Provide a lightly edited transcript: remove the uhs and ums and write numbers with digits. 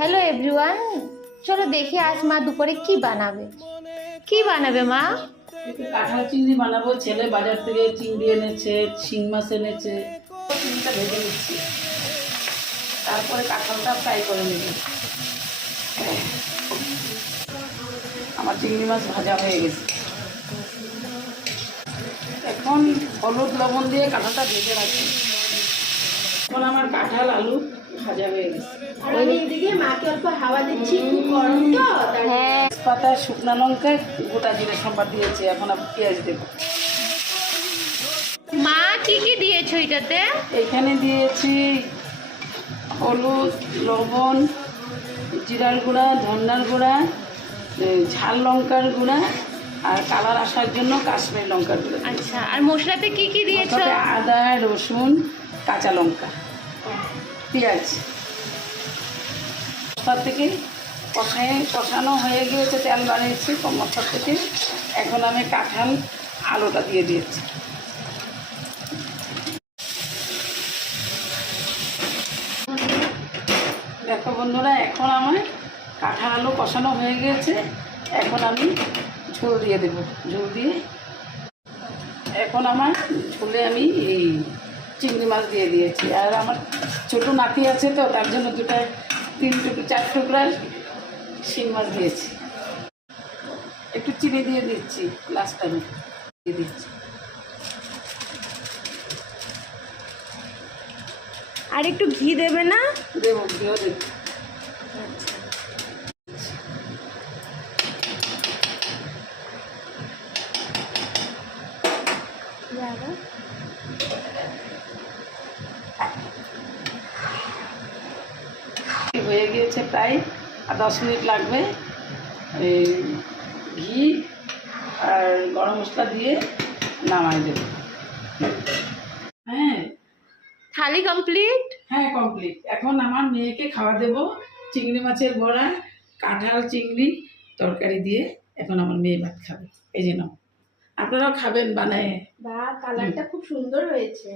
Hello everyone. चलो देखिए आज माँ दोपहरे की बानाबे माँ। একটু কাঁঠাল চিংড়ি বানাবো। ছেলে বাজার থেকে চিংড়ি এনেছে, শিং মাছ এনেছে। চিংড়িটা ভেজে নিচ্ছি, তারপরে কাঁঠালটা ফ্রাই করে নেব। আমার চিংড়ি মাছ ভাজা হয়ে গেছে। এখন হলুদ লবণ দিয়ে কাঁঠালটা ভেজে রাখছি। এখন আমার কাঁঠাল আলু ভাজা হয়ে গেছে। আমি এদিকে মাকে অল্প হাওয়া দিচ্ছি, খুব গরম তো। হ্যাঁ পাতা, শুকনো লঙ্কা, গোটা জিরে সম্বাদ দিয়েছি। এখন আমি পেঁয়াজ দেবো। মা কি দিয়েছো এটাতে? এখানে দিয়েছি হলুদ, লবণ, জিরার গুঁড়া, ধনিয়ার গুঁড়া, ঝাল লঙ্কার গুঁড়া, আর কালার আসার জন্য কাশ্মীরি লঙ্কার গুঁড়া। আচ্ছা, আর মশলাতে কি দিয়েছো? মশলাতে আদা, রসুন, কাঁচা লঙ্কা, পেঁয়াজ। মশলা থেকে কষানো হয়ে গিয়েছে, তেল বানিয়েছি কম মশলা থেকে। এখন আমি কাঁঠাল আলুটা দিয়ে দিয়েছি। দেখো বন্ধুরা, এখন আমার কাঁঠাল আলু কষানো হয়ে গিয়েছে। এখন আমি ঝোল দিয়ে দেবো। ঝোল দিয়ে এখন আমার ঝোলে আমি এই চিংড়ি মাছ দিয়ে দিয়েছি। আর আমার ছোটো নাতি আছে তো, তার জন্য 4 টুকরা শিং মাছ দিয়েছি। একটু চিনি দিয়ে দিচ্ছি, লাস্ট আমি দিয়ে দিচ্ছি। আর একটু ঘি দেবে না? দেবো, ঘিও দেবো। হয়ে গিয়েছে প্রায়, আর 10 মিনিট লাগবে। এই ঘি আর গরম মশলা দিয়ে নামাই দেব। হ্যাঁ থালি কমপ্লিট। হ্যাঁ কমপ্লিট। এখন আমার মেয়েকে খাওয়া দেব চিংড়ি মাছের বড়া, কাঁঠাল চিংড়ি তরকারি দিয়ে। এখন আমার মেয়ে ভাত খাবে। এই যে নাও, আপনারাও খাবেন বানায়। বা কালারটা খুব সুন্দর হয়েছে।